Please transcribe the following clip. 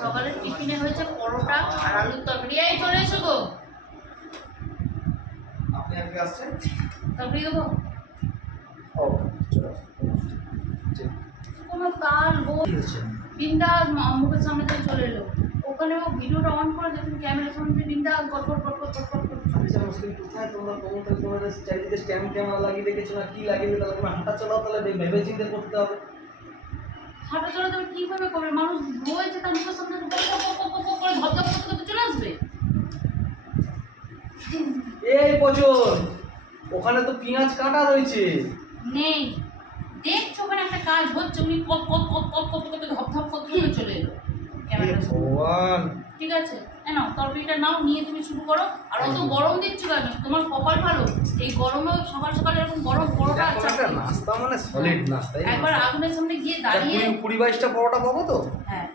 সকালের টিফিনে হয়েছে পরোটা আর আলুর তরকারি। এই চলে এসো গো। আপনি আজকে আসছেন? তরকারি দেবো? ও চলো। কোনো কাল বউ বিন্দাস মুখের সামনে থেকে চলে এলো। ওখানে ও ভিডিওটা অন করে দেখুন ক্যামেরার সামনে বিন্দাস গটগট গটগট গটগট করছে। আচ্ছা মুশকিল কোথায় তোমরা তোমাদের চারিদিকে স্ট্যাম্প ক্যামেরা লাগিয়ে রেখেছো না কি লাগিয়ে তাহলে তোমরা হাঁটা চলাও তাহলে ভেবে চিন্তে করতে হবে। হাঁটা চলা তুমি কিভাবে করবে? মানুষ রয়েছে তার মুখের সামনে করে ধপধপ করতে চলে আসবে। এই বছর ওখানে তো পেঁয়াজ কাটা রয়েছে। নেই দেখছো ওখানে একটা কাজ হচ্ছে, উনি কপ কপ কপ কপ কপ করতে ধপ ধপ করতে চলে এলো ক্যামেরার সামনে। ভগবান ঠিক আছে নাও তরকারিটা নাও, নিয়ে তুমি শুরু করো। আর অত গরম দিচ্ছ কেন? তোমার কপাল ভালো, এই গরমে সকাল সকাল এরকম গরম পরোটা একটা নাস্তা মানে সলিড নাস্তা। একবার আগুনের সামনে গিয়ে দাঁড়িয়ে 20-22টা পরোটা পাবো তো? হ্যাঁ